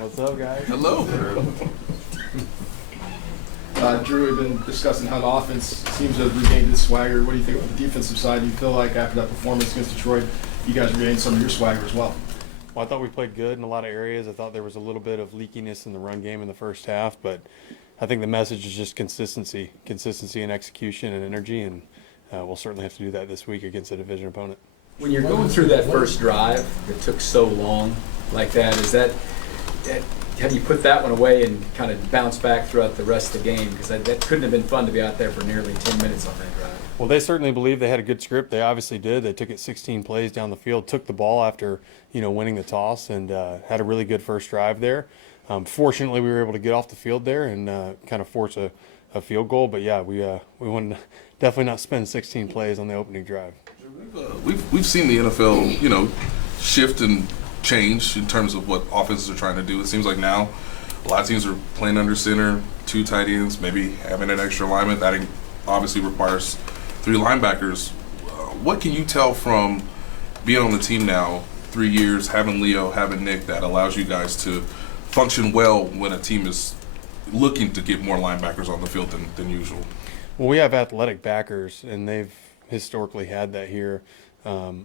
What's up, guys? Hello. Drew, we've been discussing how the offense seems to have regained its swagger. What do you think about the defensive side? Do you feel like after that performance against Detroit, you guys regained some of your swagger as well? Well, I thought we played good in a lot of areas. I thought there was a little bit of leakiness in the run game in the first half, but I think the message is just consistency in execution and energy, and we'll certainly have to do that this week against a division opponent. When you're going through that first drive that took so long like that, how do you put that one away and kind of bounce back throughout the rest of the game? Because that couldn't have been fun to be out there for nearly 10 minutes on that drive. Well, they certainly believed they had a good script. They obviously did. They took it 16 plays down the field, took the ball after winning the toss, and had a really good first drive there. Fortunately, we were able to get off the field there and kind of force a field goal. But yeah, we wanted to definitely not spend 16 plays on the opening drive. We've seen the NFL, shift and change in terms of what offenses are trying to do. It seems like now a lot of teams are playing under center, 2 tight ends, maybe having an extra lineman. That obviously requires 3 linebackers. What can you tell from being on the team now, 3 years, having Leo, having Nick, that allows you guys to function well when a team is looking to get more linebackers on the field than usual? Well, we have athletic backers, and they've historically had that here.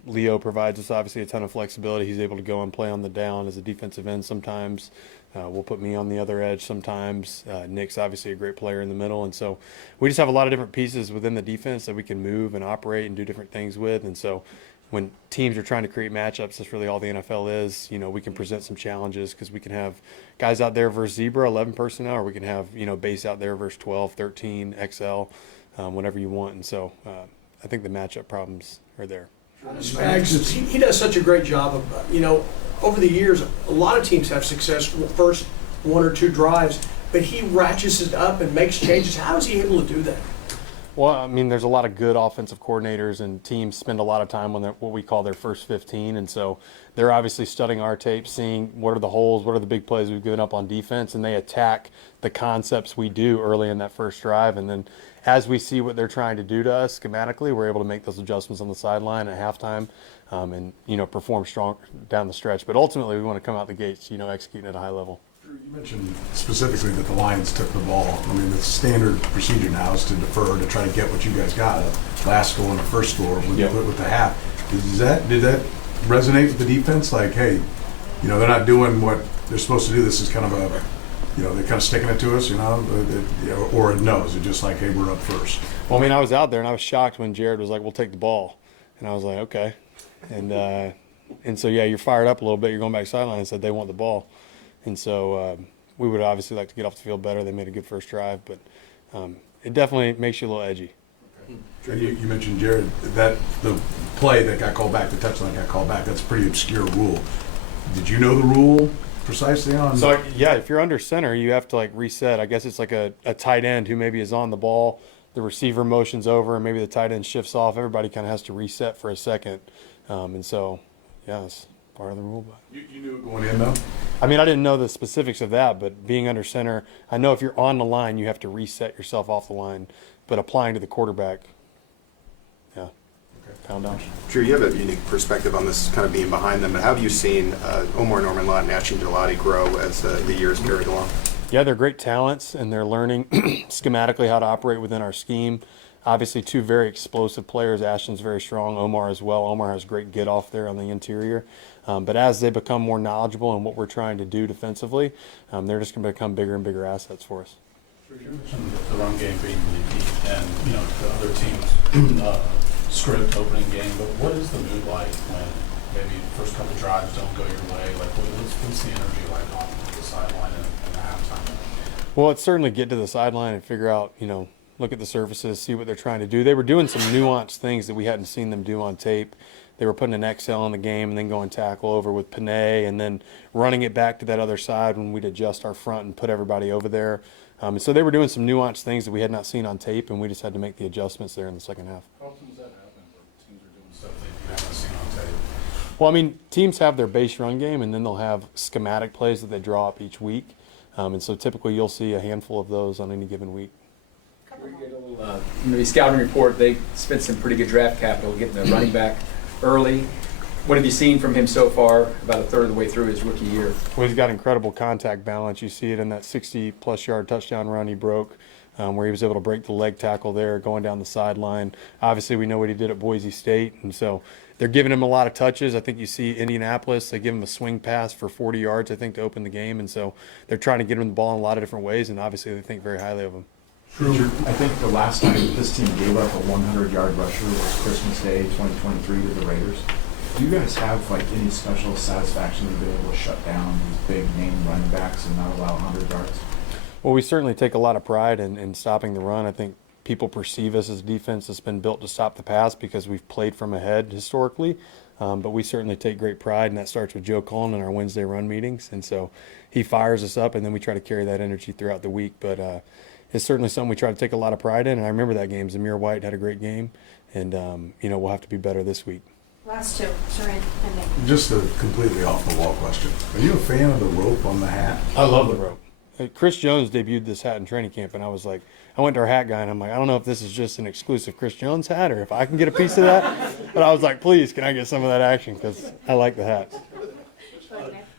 Leo provides us obviously a ton of flexibility. He's able to go and play on the down as a defensive end sometimes. We'll put me on the other edge sometimes. Nick's obviously a great player in the middle. And so we just have a lot of different pieces within the defense that we can move and operate and do different things with. And so when teams are trying to create matchups, that's really all the NFL is. We can present some challenges because we can have guys out there versus zebra, 11 personnel, or we can have, base out there versus 12, 13, XL, whatever you want. And so I think the matchup problems are there. Spags, he does such a great job of, over the years, a lot of teams have success with the first 1 or 2 drives, but he ratchets it up and makes changes. How is he able to do that? Well, I mean, there's a lot of good offensive coordinators, and teams spend a lot of time on what we call their first 15, and so they're obviously studying our tape, seeing what are the holes, what are the big plays we've given up on defense, and they attack the concepts we do early in that first drive, and then as we see what they're trying to do to us schematically, we're able to make those adjustments on the sideline at halftime, and perform strong down the stretch. But ultimately, we want to come out the gates, executing at a high level. You mentioned specifically that the Lions took the ball. I mean, the standard procedure now is to defer to try to get what you guys got. Last score and the first score with the half. Did that resonate with the defense? Like, hey, they're not doing what they're supposed to do. This is kind of a, they're kind of sticking it to us, or no, is it just like, hey, we're up first? Well, I mean, I was out there and I was shocked when Jared was like, we'll take the ball. And I was like, okay. And so, yeah, you're fired up a little bit. You're going back sideline and said they want the ball. And so we would obviously like to get off the field better. They made a good first drive, but it definitely makes you a little edgy. And you mentioned, Jared, that the play that got called back, the touchdown got called back, that's a pretty obscure rule. Did you know the rule precisely on? So, yeah, if you're under center, you have to, reset. I guess it's like a tight end who maybe is on the ball. The receiver motions over, and maybe the tight end shifts off. Everybody kind of has to reset for a second. And so, yeah, it's part of the rule. But You knew it going in, though? I mean, I didn't know the specifics of that, but being under center, I know if you're on the line, you have to reset yourself off the line. But applying to the quarterback, yeah, pound down. Drew, you have a unique perspective on this, kind of being behind them. But how have you seen Omar Norman-Lott and Ashin Gelati grow as the years carried along? Yeah, they're great talents, and they're learning schematically how to operate within our scheme. Obviously, 2 very explosive players. Ashton's very strong. Omar as well. Omar has great get off there on the interior. But as they become more knowledgeable in what we're trying to do defensively, they're just going to become bigger and bigger assets for us. You mentioned the run game being really deep and, the other team's script opening game, but what is the mood like when maybe the first couple drives don't go your way? Like, what's the energy like on the sideline and the halftime? Well, it's certainly get to the sideline and figure out, look at the surfaces, see what they're trying to do. They were doing some nuanced things that we hadn't seen them do on tape. They were putting an XL in the game and then going tackle over with Panay and then running it back to that other side when we'd adjust our front and put everybody over there. And so they were doing some nuanced things that we had not seen on tape, and we just had to make the adjustments there in the second half. How often does that happen where teams are doing stuff that you haven't seen on tape? Well, I mean, teams have their base run game, and then they'll have schematic plays that they draw up each week. And so typically you'll see a handful of those on any given week. We get a little, scouting report, they spent some pretty good draft capital getting the running back early. What have you seen from him so far, about a third of the way through his rookie year? Well, he's got incredible contact balance. You see it in that 60-plus yard touchdown run he broke, where he was able to break the leg tackle there, going down the sideline. Obviously, we know what he did at Boise State, and so they're giving him a lot of touches. I think you see Indianapolis, they give him a swing pass for 40 yards, I think, to open the game, and so they're trying to get him the ball in a lot of different ways, and obviously they think very highly of him. Drew, I think the last time this team gave up a 100-yard rusher was Christmas Day 2023 to the Raiders. Do you guys have like any special satisfaction of being able to shut down these big name running backs and not allow 100 yards? Well, we certainly take a lot of pride in stopping the run. I think people perceive us as a defense that's been built to stop the pass because we've played from ahead historically. But we certainly take great pride, and that starts with Joe Cullen in our Wednesday run meetings. And so he fires us up, and then we try to carry that energy throughout the week. But it's certainly something we try to take a lot of pride in. And I remember that game. Zamir White had a great game, and we'll have to be better this week. Last two, Shereen and Nick. Just a completely off the wall question. Are you a fan of the rope on the hat? I love the rope. Chris Jones debuted this hat in training camp, and I was like, I went to our hat guy, and I'm like, I don't know if this is just an exclusive Chris Jones hat or if I can get a piece of that. But I was like, please, can I get some of that action? Because I like the hat.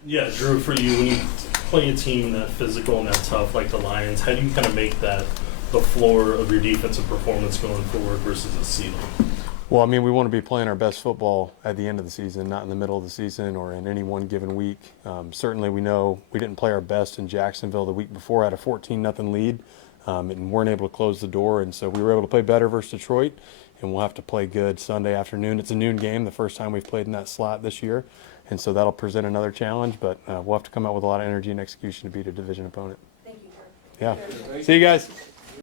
Yeah, Drew, for you, when you play a team that physical and that tough like the Lions, how do you kind of make that the floor of your defensive performance going forward versus a ceiling? Well, I mean, we want to be playing our best football at the end of the season, not in the middle of the season or in any one given week. Certainly, we know we didn't play our best in Jacksonville the week before, had a 14-0 lead, and weren't able to close the door. And so we were able to play better versus Detroit, and we'll have to play good Sunday afternoon. It's a noon game, the first time we've played in that slot this year, and so that'll present another challenge. But we'll have to come out with a lot of energy and execution to beat a division opponent. Thank you, Drew. Yeah. See you guys.